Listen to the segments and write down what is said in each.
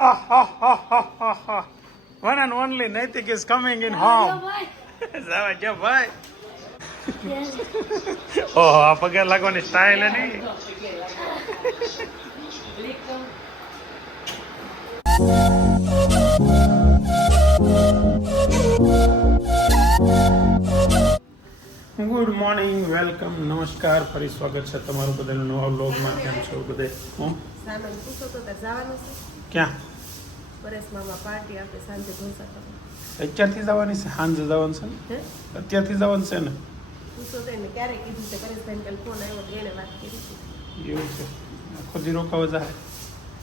One and only Naitik is coming in home. જવા જો ભાઈ ઓહો આ પગે લાગવાની સ્ટાઇલ એની ગુડ મોર્નિંગ વેલકમ નમસ્કાર ફરી સ્વાગત છે તમારું બધાનું નવા બ્લોગમાં કેમ છો બધે હું સામાન પૂછો તો તાર જવાનું છે ક્યાં પરેશ મામા પાર્ટી આપણે સાંજે ઢોસા કરવા અત્યારથી જવાની છે સાંજે જવાનું છે ને અત્યારથી જવાનું છે ને પૂછો તો એને ક્યારે કીધું છે પરેશભાઈ કાલ ફોન આવ્યો તો એને વાત કરી હતી એવું છે આખો દી રોકાવા જાય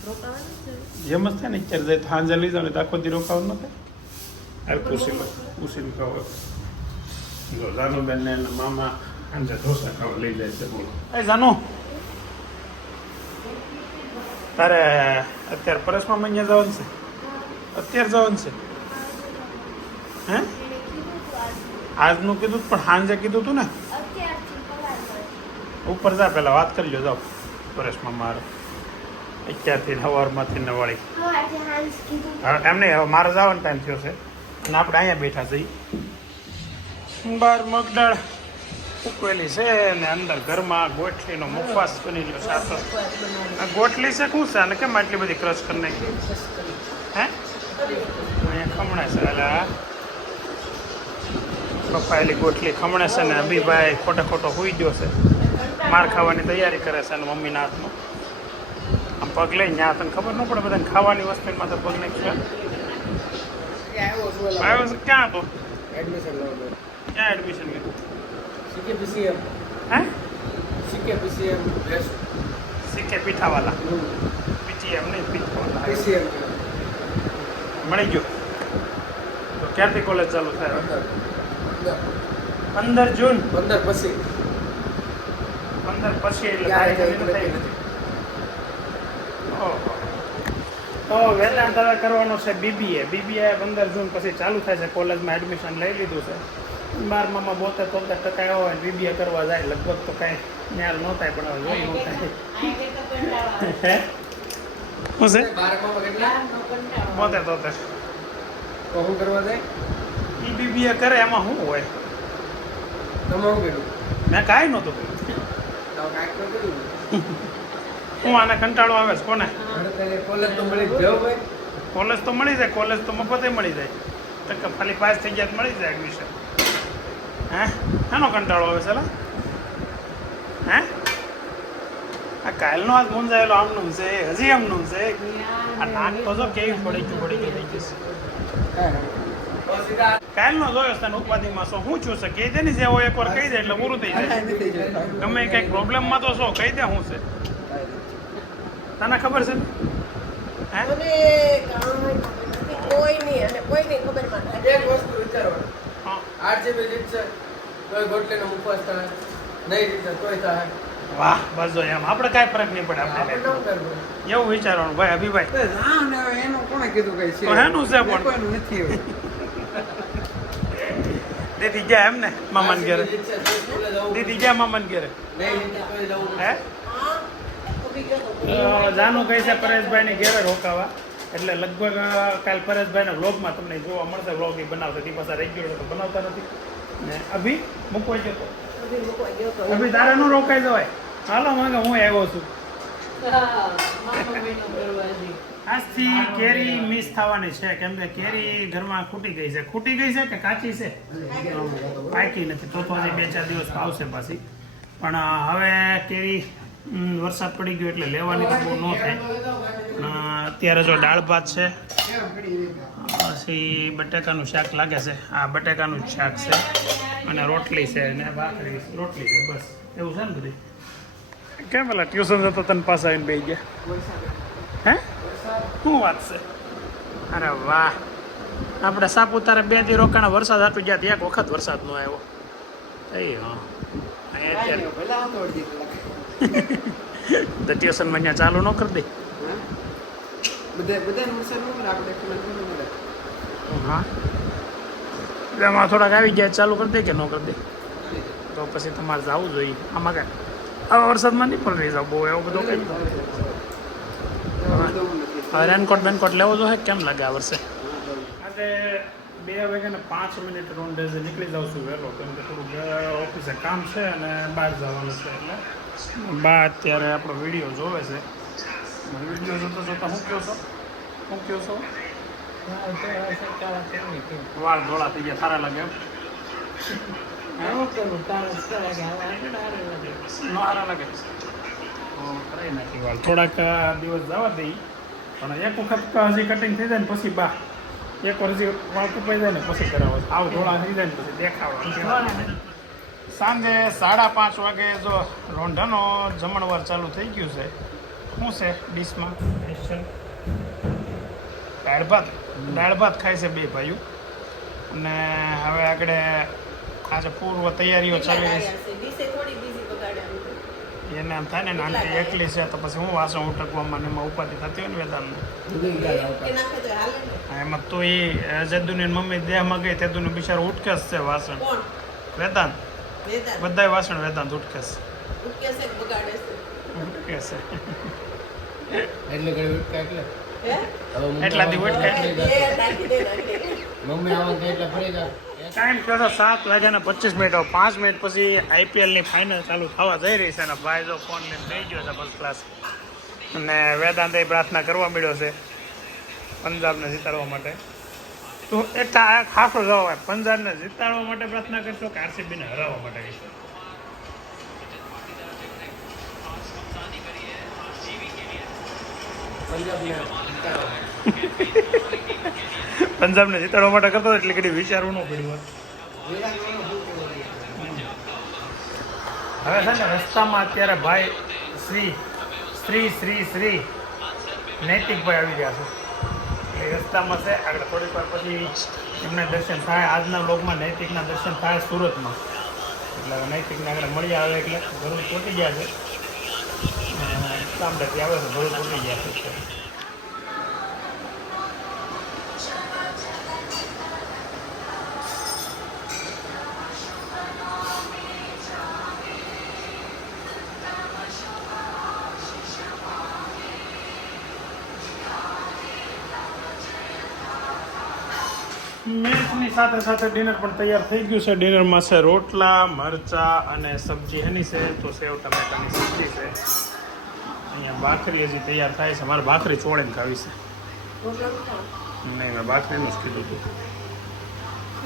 રોકાવાનું છે જેમ જ થાય ને અત્યારે જાય તો સાંજે લઈ જાવ ને તો આખો દી રોકાવાનું ન થાય પૂછીને કહો જો જાનુબેન ને એના મામા સાંજે ઢોસા ખાવા લઈ જાય છે બોલો એ જાનુ તારે અત્યારે પરસમાં અહીંયા જવાનું છે અત્યારે જવાનું છે. હે? આજનું કીધું પણ સાંજે કીધું તું ને? ઉપર જા પહેલાં વાત કરી લો જાઓ. પરેશમાં મારે. અત્યારથી સવારમાંથી નવાળી વળી. એમ નહીં, હવે મારે જવાનો ટાઈમ થયો છે. અને આપણે અહીંયા બેઠા છીએ. બાર મગદાળ ઉકવેલી છે ને અંદર ઘરમાં ગોઠલીનો મુખવાસ બની ગયો સાતો ગોઠલી છે શું છે? અને કેમ આટલી બધી ક્રશ કરી નાખી? હે? અહીંયા ખમણે છે એટલે કપાયેલી ગોઠલી ખમણે છે ને અભિભાઈ ખોટે ખોટો હુઈ ગયો છે. માર ખાવાની તૈયારી કરે છે અને મમ્મીના હાથમાં. આમ પગ લઈ ત્યાં તને ખબર ન પડે બધાને ખાવાની વસ્તુમાં તો પગ નાખ્યા? આવ્યો છે ક્યાં તો એડમિશન ક્યાં એડમિશન લીધું? હે? સીકે પીઠાવાલા પીટીએમ નહીં પીઠાવાલા મળી ગયો. તો ક્યારથી કોલેજ ચાલુ થાય? પંદર જૂન. પંદર પછી. પંદર પછી એટલે. તો વેલાણ તારે કરવાનો છે બીબીએ બીબીએ પંદર જૂન પછી ચાલુ થાય છે. કોલેજમાં એડમિશન લઈ લીધું છે. બારમામાં બોતેર તોતેર ટકા એવા હોય બીબીએ કરવા જાય. લગભગ તો કાંઈ ન્યાલ ન થાય પણ હવે જોઈ ન થાય. શું છે? બોતેર તોતેર શું કરવા દે બીબીએ કરે એમાં શું હોય? તમે કર્યું? મેં કાંઈ નહોતું કર્યું. હું આને કંટાળો આવે છે કોને? કોલેજ તો મળી જ ભાઈ. કોલેજ તો મળી જાય કોલેજ તો મફતે મળી જાય. તો ખાલી પાસ થઈ ગયા મળી જાય એડમિશન હે? એનો કંટાળો આવે છે? હે? આ કાલનો આજ મુંજાયેલો આમનું છે હજી આમનું છે. આ નાક તો જો કેવી પડી ગયું પડી ગયું થઈ જશે કાલનો જોયો છે તને ઉપાધિમાં શું હું છું છે કહી દે ને જે હોય એકવાર કહી દે એટલે પૂરું થઈ જાય. ગમે કંઈક પ્રોબ્લેમમાં તો શું કહી દે શું છે. તને ખબર છે ને? હે? મને કાંઈ કોઈ નહીં અને કોઈ નહીં ખબરમાં એક વસ્તુ વિચારો. હા. આઠ જીબી રીત છે કોઈ ગોટલીનો ઉપવાસ થાય નહીં રીતે તોય થાય. વાહ બસ જો એમ. આપણે કાંઈ ફરક નહીં પડે આપણે ન એવું વિચારવાનું ભાઈ અભિભાઈ. હા ને એનું કોણે કીધું કઈ છે? તો છે પણ? કોઈનું નથી એવું દીદી ગયા એમ ને મામાન ઘેરે? દીદી ગયા મામાન ઘેરે? હે? જાનું કહે છે પરેશભાઈને ઘેરે રોકાવા. એટલે લગભગ કાલ પરેશભાઈના વ્લોગમાં તમને જોવા મળશે વ્લોગ એ બનાવતા તે પાછા રેગ્યુલર તો બનાવતા નથી. ને અભી મૂકવા જતો. અભી તારે નું રોકાઈ જવાય. હાલો, માંગે, હું આવ્યો છું. આજથી કેરી મિસ થવાની છે. કેમ કે કેરી ઘરમાં ખૂટી ગઈ છે. ખૂટી ગઈ છે કે કાચી છે? પાકી નથી. તો તો બે, ચાર દિવસ આવશે પાછી. પણ હવે કેરી વરસાદ પડી ગયો એટલે લેવાની બહુ ન થાય. અત્યારે જો દાળ ભાત છે. પછી બટેકાનું શાક લાગે છે. આ બટેકાનું જ શાક છે. અને રોટલી છે ને ભાખરી રોટલી છે બસ. એવું છે ને બધી? કેમ પેલા ટ્યુશન જતો તને પાસે આવીને બેસી ગયા? હે? શું વાત છે? અરે વાહ. આપણે સાપુતારા બેથી રોકાણા વરસાદ આપી ગયા ત્યાં એક વખત વરસાદ નો આવ્યો. એ હા. તો ટ્યુશનમાં અહીંયા ચાલુ ન કરી દે? હા. એટલે એમાં થોડાક આવી ગયા, ચાલુ કરી દે કે ન કરી દે? તો પછી તમારે જવું જોઈએ. આમાં કાંઈ? આવા વરસાદમાં નહીં પલળી જાવ બહુ, એવું બધું કંઈ હવે રેનકોટ બેનકોટ લેવો જોઈએ કેમ લાગે આ વર્ષે? આજે બે વાગ્યાને પાંચ મિનિટ રોન્ડે નીકળી જાઉં છું વહેલો, કેમ કે થોડું ઓફિસે કામ છે અને બહાર જવાનું છે એટલે. બા અત્યારે આપણો વીડિયો જોવે છે. વીડિયો જોતો જોતા હું કહો છો? હું કહો છો? વાળ ધોળા થઈ ગયા સારા લાગે એમ. થોડાક દિવસ જવા દઈ પણ એક વખત હજી કટિંગ થઈ જાય ને પછી બા. એક વાર હજી વાળ કપાઈ જાય ને પછી કરાવો આવ ધોળા થઈ જાય ને પછી દેખાવા. સાંજે સાડા પાંચ વાગે જો રોંઢાનો જમણવાર ચાલુ થઈ ગયું છે. શું છે ડીશમાં? સ્પેશિયલ દાળ ભાત દાળ ભાત ખાય છે બે ભાઈઓ. અને હવે આગળ આજે પૂર્વ તૈયારીઓ ચાલી રહી છે? એને આમ થાય ને નાનકી એકલી છે તો પછી હું વાસણ ઉટકવામાં ને એમાં ઉપાધિ થતી હોય ને વેદાંતને. એમાં તો એ જદુની મમ્મી દેહમાં ગઈ તેદુનું બિચારું ઉટકે છે વાસણ. વેદાંત. બધાય વાસણ વેદાંત ઉટકે છે ઉટકે છે કે બગાડે ઉટકે એટલે? ઉઠકા એટલે ઉઠકા. ટાઈમ થયો સાત વાગ્યાના પચીસ મિનિટ. પાંચ મિનિટ પછી આઈપીએલની ફાઇનલ ચાલુ થવા જઈ રહી છે અને ભાઈ જો ફોન લઈને થઈ ગયો છે ફર્સ્ટ ક્લાસ અને વેદાંત પ્રાર્થના કરવા મળ્યો છે પંજાબને જીતાડવા માટે. તો એટલા ખાસો જવાબ પંજાબને જીતાડવા માટે પ્રાર્થના કરશો કે આરસીબીને હરાવવા માટે કરશો પંજાબને જીતાડવા. માટે કરતો એટલે કદી વિચારવું ન પડ્યું? હવે છે ને રસ્તામાં અત્યારે ભાઈ શ્રી શ્રી શ્રી શ્રી નૈતિકભાઈ આવી ગયા છે એ રસ્તામાં છે, આગળ થોડીક વાર પછી એમને દર્શન થાય આજના લોકમાં નૈતિકના દર્શન થાય સુરતમાં એટલે નૈતિકને આગળ મળી આવે એટલે જરૂર પહોંચી ગયા છે ગામડેથી આવે છે જરૂર પહોંચી ગયા છે. સાથે સાથે ડિનર પણ તૈયાર થઈ ગયું છે. ડિનરમાં છે રોટલા, મરચા અને સબ્જી. એની છે તો સેવ, ટમેટાની સબ્જી છે. ભાખરી હજી તૈયાર થાય છે. મારે ભાખરી ચોળીને ખાવી છે. નહીં, મેં ભાખરીનું જ કીધું હતું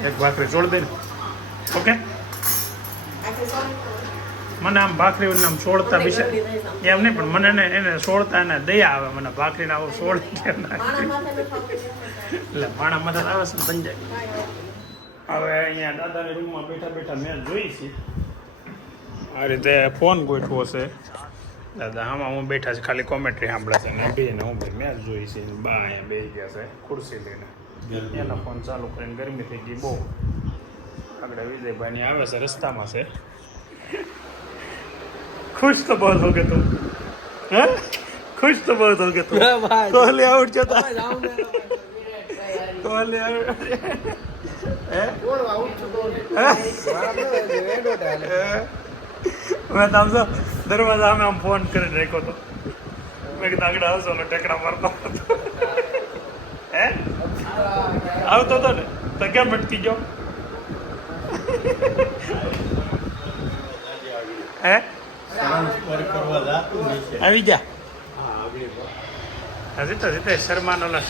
એક ભાખરી ચોળ દે ઓકે. મને આમ ભાખરી આમ છોડતા વિશે. એમ નહીં, પણ મને એને એને છોડતા એને દયા આવે. મને ભાખરીને આવું છોડ માથે એટલે ભાણા મદદ આવે છે પંજાબી હવે અહીંયા દાદાની રૂમમાં બેઠા બેઠા મેં જોઈ છે. આ રીતે ફોન ગોઠવો છે. દાદા આમાં હું બેઠા છે ખાલી કોમેન્ટ્રી સાંભળે છે ને. બેને હું ભાઈ મેચ જોઈ છે બા અહીંયા બે ગયા છે ખુરશી લઈને. એનો ફોન ચાલુ કરીને ગરમી થઈ ગઈ બહુ. આગળ વિજયભાઈની આવે છે રસ્તામાં છે. ખુશ તો બહુ હોગે તું. હે? ખુશ તો બહુ હોગે તું. કોહલી આઉટ છે ને. કોહલી આઉટ હે? કોણ આઉટ છું કોણ? હે. મેં તો આમ જો દરવાજા અમે આમ ફોન કરીને રાખ્યો હતો મેં કીધું આગળ આવશો ને ટેકડા મારતો હતો. હે? આવતો હતો ને. તો કેમ ભટકી ગયો? હે? આવી જા હજી તો રીતે શર્માનો ઓલા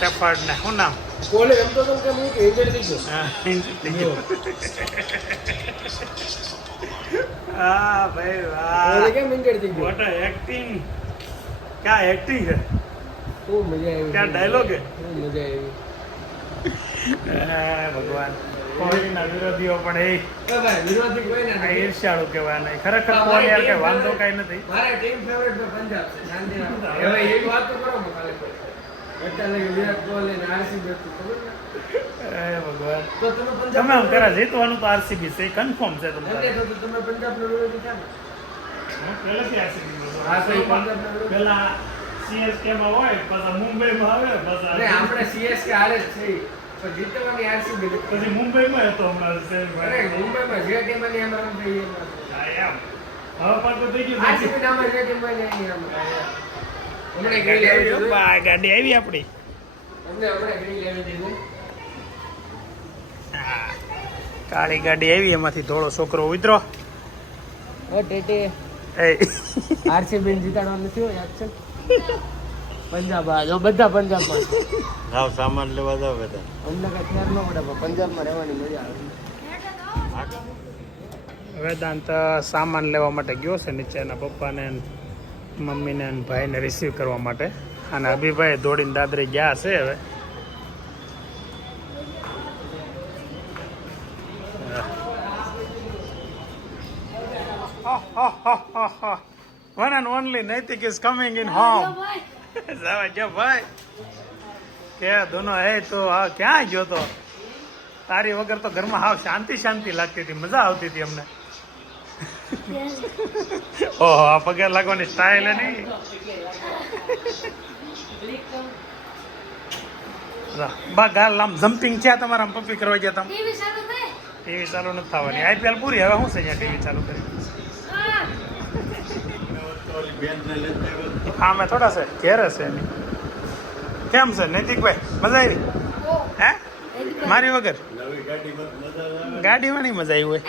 ને શું નામ? કોહલી રમતો તો કેમ હું કે injured થઈ ગયો? હા, થઈ ગયો. હા ભાઈ વાહ. ભગવાન. કોઈના અત્યારે આરસીબી જીતવાનું તો આરસીબી છે કન્ફર્મ છે તમને તમે પંજાબ હું પહેલેથી તો વિરોધી. પેલા સીએસકે માં હોય પછી મુંબઈમાં આવે પછી આપણે CSK હારે જ છે. પણ જીતવાની. પછી મુંબઈમાં હતો અરે જે ની એમ રમતી. હવે પાછું થઈ ગયું RCB નામે જે team હોય એમ. હમણાં ગ્રીલ આવી દીધું. ગાડી આવી આપણી અમને હમણાં દીધું. કાળી ગાડી આવી એમાંથી ધોળો છોકરો ઉતરો ઓ ટેટે આરસીબી જીતાડવાનું થયું યાદ છે? પંજાબ આ બધા પંજાબમાં જાવ સામાન લેવા જાવ બધા. અમને કઈ ફેર ન પડે પણ પંજાબમાં રહેવાની મજા આવે. વેદાંત સામાન લેવા માટે ગયો છે નીચે એના પપ્પાને મમ્મીને ભાઈને રિસીવ કરવા માટે. અને અભિભાઈ દોડીને દાદરી ગયા છે હવે. And only Naitik is coming in home જવા જો ભાઈ. કે દોનો હે તો આ ક્યાં ગયો તો? તારી વગર તો ઘરમાં હાવ શાંતિ શાંતિ લાગતી હતી મજા આવતી હતી અમને. ઓહો આ પગે લાગવાની સ્ટાઇલ નહીં? બા ગાલ આમ જમ્પિંગ છે તમારા પપ્પી કરવા ગયા તમે ટીવી ચાલુ નથી થવાની. આઈપીએલ પૂરી હવે શું છે અહીંયા ટીવી ચાલુ કરી? હા આમે થોડા છે. ઘેરે છે. એની કેમ છે? નૈતિકભાઈ મજા આવી? હે? મારી વગર? નવી મજા ગાડીમાં નહીં મજા આવી હોય.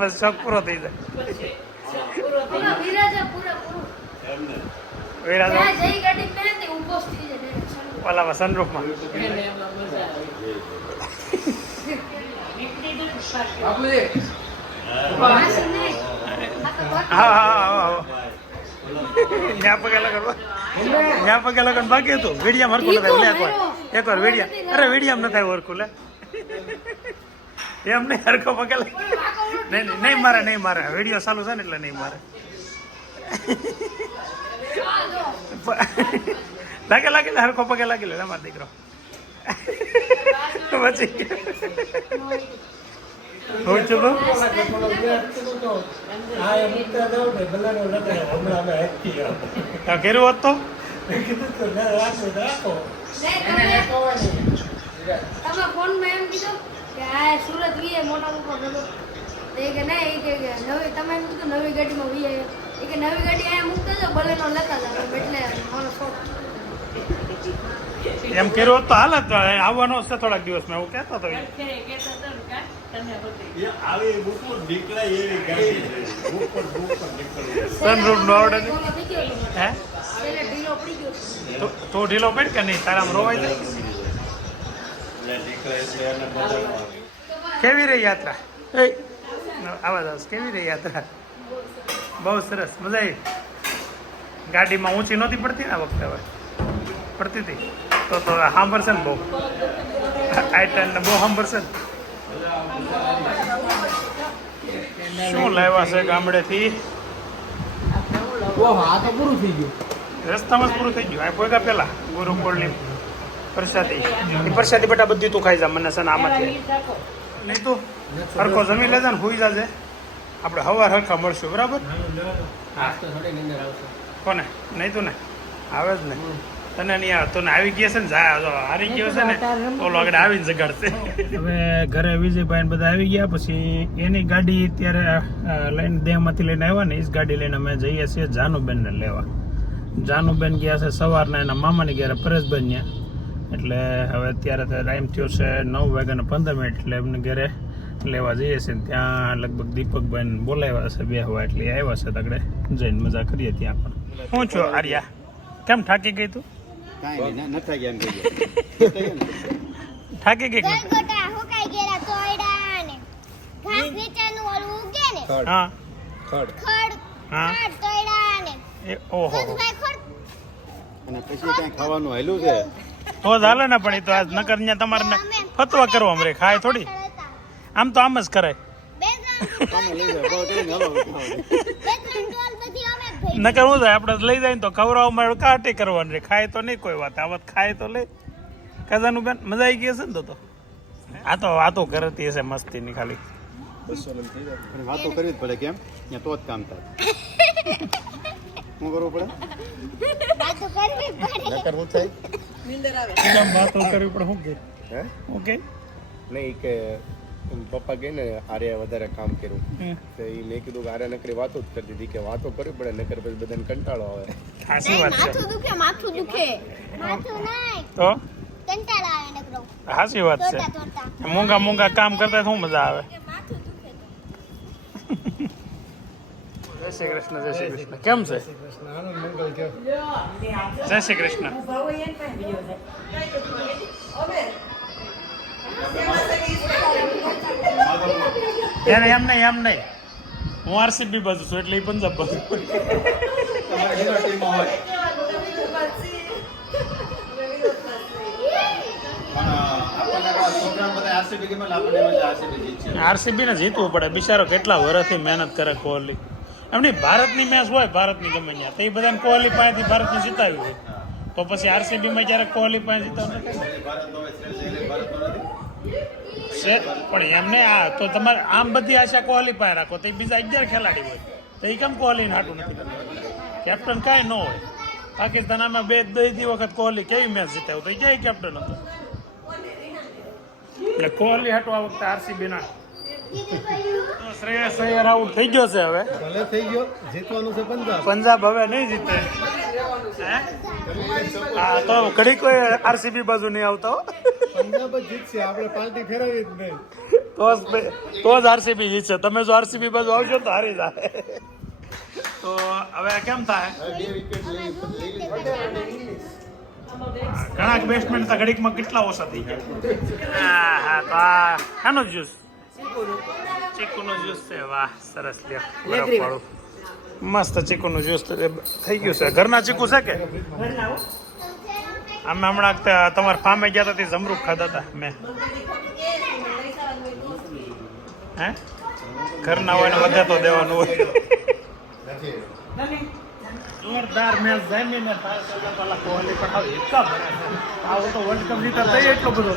બસ શોખ પૂરો થઈ જાય. ઓલામાં સનરૂફમાં બાપુજી વાસી નહીં. આ તો વાત હા હા હા ત્યાં પગે લગન ત્યાં પગે લગન બાકી હતું. વીડિયામ હરખું નથી આવ્યું એકવાર એકવાર વીડિયા. અરે વીડિયામ નથી આવ્યું હરખું લે. એમ નહીં હરખો પગે લાગ- નહીં નહીં મારે નહીં મારે. વીડિયો ચાલુ છે ને એટલે નહીં મારે. લાગે લાગે હરખો પગે લાગી લે. મારો દીકરો. પછી. હું છું તો? તમે ફોનમાં એમ કીધું કે આ સુરત વીએ મોટા ઉપર એ કે નહીં એ કે નવી તમે એમ કીધું નવી ગાડીમાં વીએ. કે નવી ગાડી અહીંયા મૂકતા જાઓ બલેનો લેતા જાઓ એટલે એમ કર્યું હોત તો જ આવવાનો છે થોડાક દિવસમાં એવું કહેતો હતો. સનરૂફ નો. હે? એટલે ઢીલો પડી ગયો હતો. તું- ઢીલો પડ કે નહીં? તારામાં રોવાઈ જાય? કેવી રહી યાત્રા? એ આવાજ આવશે કેવી રહી યાત્રા? બહુ સરસ મજા આવી. ગાડીમાં ઊંચી નહોતી પડતી ને આ વખતે હવે? પડતી હતી? તો તો સાંભળશે ને બહુ. આઈટન ને બહુ સાંભળશે ને. શું લાવ્યા છે ગામડેથી? પૂરું થઈ ગયું. રસ્તામાં જ પૂરું થઈ ગયું. આ પોયગા પેલા ગુરુકુળની પ્રસાદી. એ પ્રસાદી બેટા બધી તું ખાઈ જા મને છે ને આમાંથી નહીં તું? સરખો જમી લેજે ને હુઈ જાજે. આપણે હવાર હરખા મળશું બરાબર? આવશે કોને? નહીં તું ને? આવે જ ને તને નહીં તને આવી ગયા છે ને હારી ગયો છે ને ઓલો આગળ આવીને જગાડશે હવે ઘરે વિજયભાઈ ને બધા આવી ગયા પછી એની ગાડી અત્યારે લઈને દેહમાંથી લઈને આવ્યા ને એ જ ગાડી લઈને અમે જઈએ છીએ જાનુબેનને લેવા. જાનુબેન ગયા છે સવારના એના મામાની ઘરે પરેશભાઈ ત્યાં એટલે હવે અત્યારે તો ટાઈમ થયો છે નવ વાગ્યાને પંદર મિનિટ એટલે એમને ઘરે લેવા જઈએ છીએ ને ત્યાં લગભગ દીપકભાઈ બોલાવ્યા છે બે હવા એટલે આવ્યા છે તગડે. જઈને મજા કરીએ ત્યાં પણ. શું છો આર્યા? કેમ થાકી ગઈ તું? કાંઈ નહીં નથી ગયા એમ કહીએ. થાકી ગઈ કે? હુકાઈ ગયેલા તોયડા ને ઘાસ નીચેનું ઓલું ઉગે ને? હા. ખડ. હા. તોયડા ને એ ઓહો. અને પછી કાંઈ ખાવાનું હેલું છે? તો ચાલે ને પણ એ તો આજ નકર ત્યાં તમારે ને ફતવા કરવા મળે ખાય થોડી. આમ તો આમ જ કરાય નકર હું થાય આપણે લઈ જાય ને તો ખવડાવવા કાટી કરવાની રે ખાય તો નહીં કોઈ વાત. આ વાત ખાય તો લે. કજાનું બેન મજા આવી ગઈ હશે ને તો તો? આ તો વાતો કરતી હશે મસ્તીની ખાલી. વાતો કરવી જ પડે કેમ? ત્યાં તો જ કામ થાય. શું કરવું પડે? વાતો કરવી પડે. નકર હું થાય? વાતો કરવી પડે શું કે? હે? ઓકે નહીં કે પપ્પા કહે ને આર્યા વધારે કામ કર્યું. તો એ મેં કીધું કે આરે નકરી વાતો જ કરતી હતી કે વાતો કરવી પડે નકર પછી બધાને કંટાળો આવે. હાસી વાત છે. માથું દુખે માથું દુખે. માથું નહીં. તો? કંટાળો આવે નકરો. હાસી વાત છે. મૂંગા મૂંગા કામ કરતા શું મજા આવે? જય શ્રી કૃષ્ણ જય શ્રી કૃષ્ણ. કેમ છે? જય શ્રી કૃષ્ણ. એને એમ નહીં એમ નહીં. હું આરસીબી બાજુ છું, એટલે એ પંજાબ બાજુ. આરસીબી ને જીતવું પડે. બિચારો કેટલા વર્ષથી મહેનત કરે કોહલી એમની ભારતની મેચ હોય, ભારતની ગમે ત્યાં. તો એ બધાને કોહલી પાસેથી ભારતને જીતાવ્યું હોય. તો પછી આરસીબીમાં જ્યારે કોહલી પાસે જીતાવ નથી છે, પણ એમને આ, તો તમારે આમ બધી આશા કોહલી પાસે રાખો, તો એ બીજા અગિયાર ખેલાડી હોય. તો એ કેમ કોહલીને હાટું નથી કરતા? કેપ્ટન કાંઈ ન હોય. પાકિસ્તાન આમાં બે દઈ દી વખત કોહલી કેવી મેચ જીતાવ્યું તો એ ક્યાંય કેપ્ટન હતો? એટલે કોહલી હાટું આ વખતે આરસીબી ના. તો શ્રેયસ અય્યર આઉટ થઈ ગયો છે હવે. ભલે થઈ ગયો જીતવાનું છે પંજાબ. પંજાબ હવે નહીં જીતે. હા? તો ઘડી કોઈ આરસીબી બાજુ નહીં આવતા હો. પંજાબ જ જીતશે આપણે પાર્ટી ફેરવી જ નહીં. તો જ તો જ આરસીબી જીતશે. તમે જો આરસીબી બાજુ આવજો તો હારી જાય. તો હવે કેમ થાય. ઘણા બેટ્સમેન ઘડીકમાં કેટલા ઓછા થઈ ગયા? હા હા તો આ શાનો જ્યુસ ચીકુનો જ્યુસ છે વાહ સરસ લ્યો બરફવાળું મસ્ત ચીકુનું જ્યુસ થઈ ગયું છે ઘરના ચીકુ છે કે અમે હમણાં ત- તમારા ફાર્મે ગયા હતા તે જમરૂખ ખાધા હતા મેં હે ઘરના હોય ને વધે તો દેવાનું હોય જોરદાર મેચ જમીને છે. આવો તો વર્લ્ડ કપ જીતા થઈ એટલો બધો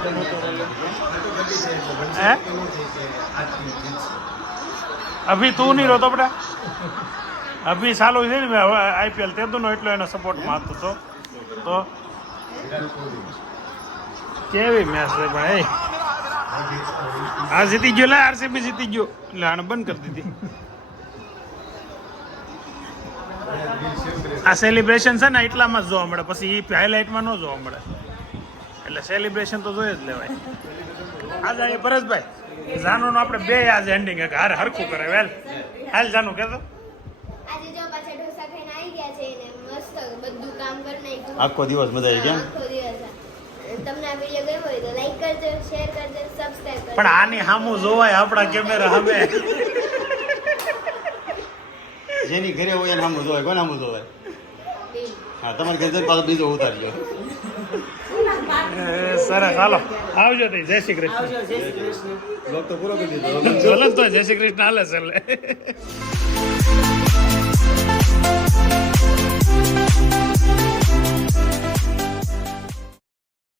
અભી તું નહીં રહતો બેટા અભી ચાલુ છે ને હવે આઈપીએલ તે નો એટલો એનો સપોર્ટમાં હતો તો. તો? કેવી મેચ છે એ આ જીતી ગયો, લે આરસીબી જીતી ગયો. એટલે આને બંધ કરી દીધી. આ સેલિબ્રેશન છે ને એટલામાં જ જોવા મળે. પછી એ હાઇલાઇટમાં ન જોવા મળે. એટલે સેલિબ્રેશન તો જોઈએ જ લેવાય. આજે પરેશભાઈ. જાનુનું આપણે બે આજે એન્ડિંગ હાર હરખું કરે. વેલ હાલ જાનુ કહેતો આજે જો પાછા ઢોસા ખાઈને આવી ગયા છે ને મસ્ત બધું કામ કરી નાખ્યું. આખો દિવસ મજા આવી ગયા આખો દિવસ. તમને આ વિડિયો ગમ્યો હોય તો લાઈક કરજો શેર કરજો સબસ્ક્રાઇબ કરજો. પણ આની સામું જોવાય આપણા કેમેરા સામે. જેની ઘરે હોય એને આમું ધોવાય કોને આમું હોય હા તમારે ઘરે જઈને પાછો બીજો ઉતારજો. સરસ હાલો. આવજો તઈ જય શ્રી કૃષ્ણ. લોક તો પૂરો કરી દીધો. ચલો તો જય શ્રી કૃષ્ણ હાલે છેલ્લે